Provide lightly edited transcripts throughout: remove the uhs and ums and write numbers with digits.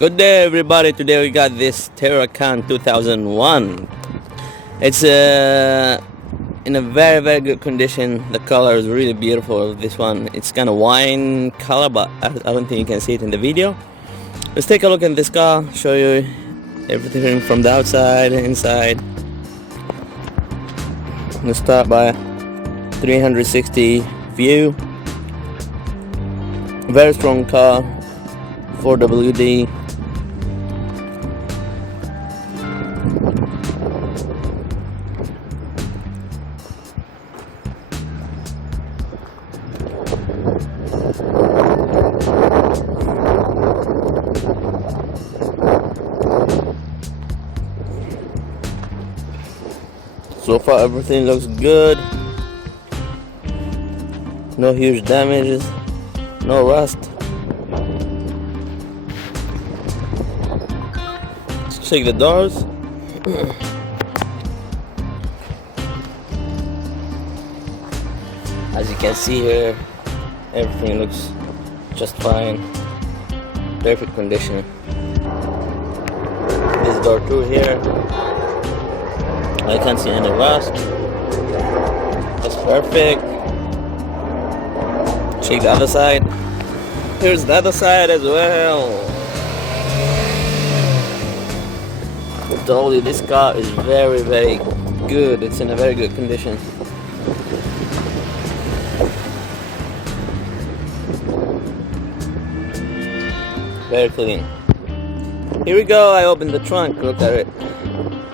Good day everybody, today we got this TERRACAN 2001. It's in a very good condition. The color is really beautiful. This one, it's kind of wine color, but I don't think you can see it in the video. Let's take a look at this car, show you everything from the outside and inside. Let's start by 360 view. Very strong car, 4WD. So far everything looks good. No huge damages, no rust. Let's check the doors. As you can see here, everything looks just fine. Perfect condition. This door too here, I can't see any rust. That's perfect. Check the other side. Here's the other side as well. I told you this car is very good. It's in a very good condition. Very clean. Here we go. I opened the trunk. Look at it.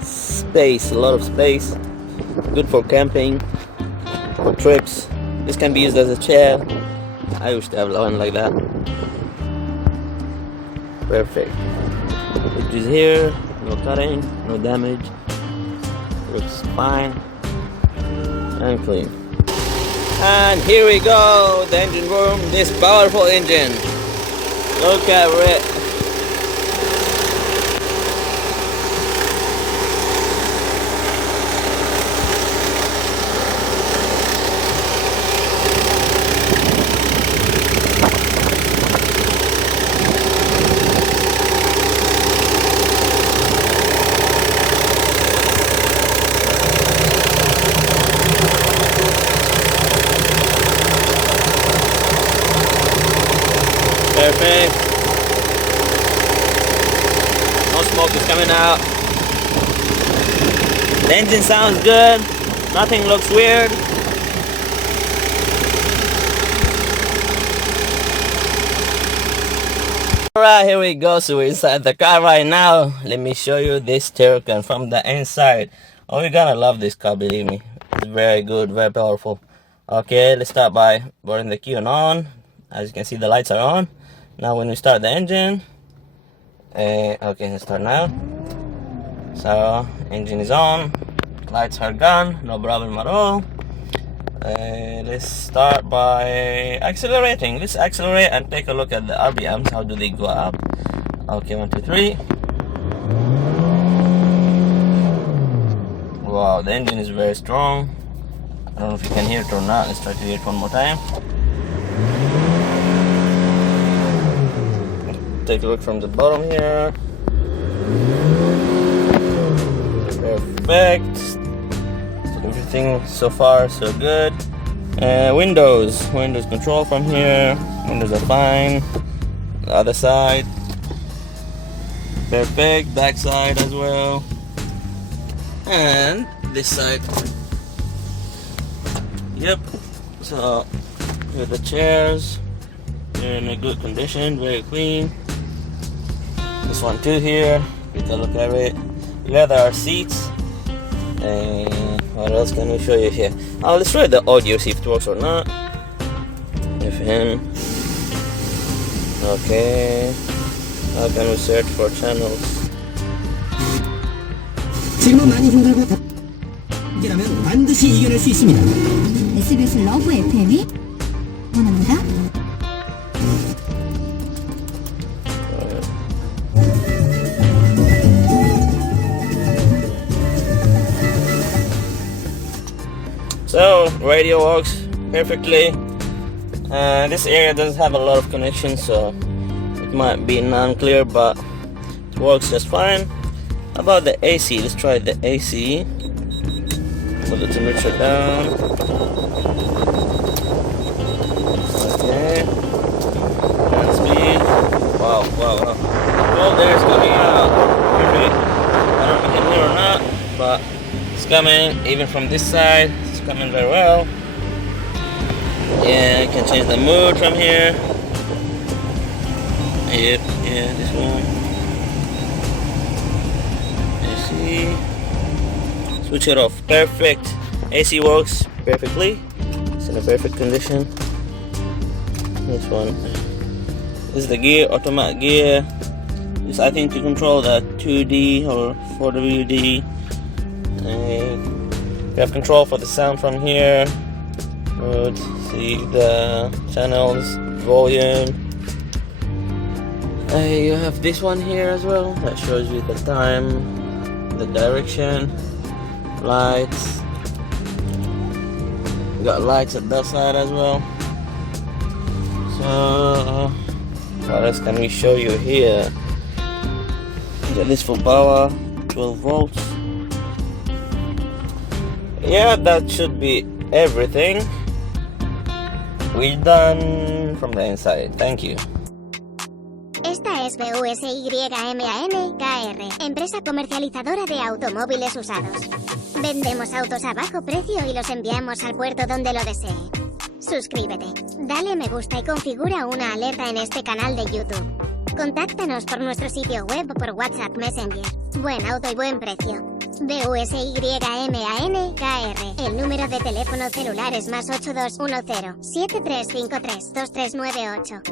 Space, a lot of space. Good for camping, for trips. This can be used as a chair. I used to have one like that. Perfect. Which is here. No cutting, no damage. Looks fine and clean. And here we go. The engine room. This powerful engine. Look at it. Perfect. No smoke is coming out. The engine sounds good. Nothing looks weird. Alright, here we go. So we're inside the car right now. Let me show you this TERRACAN from the inside. Oh, you're gonna love this car, believe me. It's very good, very powerful. Okay, let's start by putting the key on. As you can see, the lights are on. Now when we start the engine, okay, let's start now. So engine is on, lights are gone, no problem at all. Let's start by accelerating. Let's accelerate and take a look at the RPMs. How do they go up? Okay, 1, 2, 3. Wow, the engine is very strong. I don't know if you can hear it or not. Let's try to hear it one more time. Take a look from the bottom here. Perfect. Everything so far so good. Windows control from here. Windows are fine. The other side. Perfect. Back side as well. And this side. Yep. So with the chairs, they're in a good condition, very clean. This one too here, take a look at it. Yeah, there are seats. And what else can we show you here? Oh, let's try the audio, see if it works or not. FM. Okay. How can we search for channels? 지금은 많이 힘들고 이라면 반드시 이겨낼 수 있습니다. SBS 러브 FM이 원합니다. So radio works perfectly. This area doesn't have a lot of connections, so it might be non-clear, but works just fine. About the AC, let's try the AC. Put the temperature down. Okay. And speed. Wow. Cold air is coming out. Perfect. I don't know if you can hear or not, but it's coming. Even from this side, it's coming very well. Yeah, you can change the mood from here. Yep, yeah, this one. AC. Switch it off. Perfect. AC works perfectly. It's in a perfect condition. This one. This is the gear, automatic gear. This I think to control the 2D or 4WD. We have control for the sound from here. Mode, see the channels, volume. You have this one here as well that shows you the time, the direction, lights. You got lights at that side as well. So what else can we show you here? Got this for power, 12 volts. Yeah, that should be everything. We're done from the inside. Thank you. Esta es busyman.kr, empresa comercializadora de automóviles usados. Vendemos autos a bajo precio y los enviamos al puerto donde lo desee. Suscríbete, dale a me gusta y configura una alerta en este canal de YouTube. Contáctanos por nuestro sitio web o por WhatsApp Messenger. Buen auto y buen precio. busyman.kr. El número de teléfono celular es +8210 7353 2398.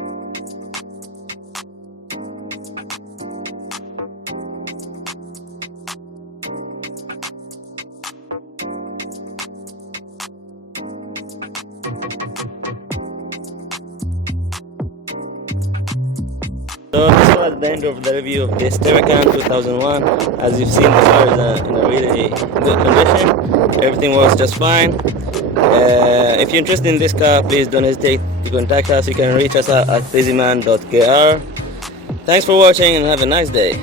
So this was the end of the review of this TERRACAN 2001. As you've seen, the car is in a really good condition. Everything works just fine. If you're interested in this car, please don't hesitate to contact us. You can reach us at busyman.kr. Thanks for watching and have a nice day.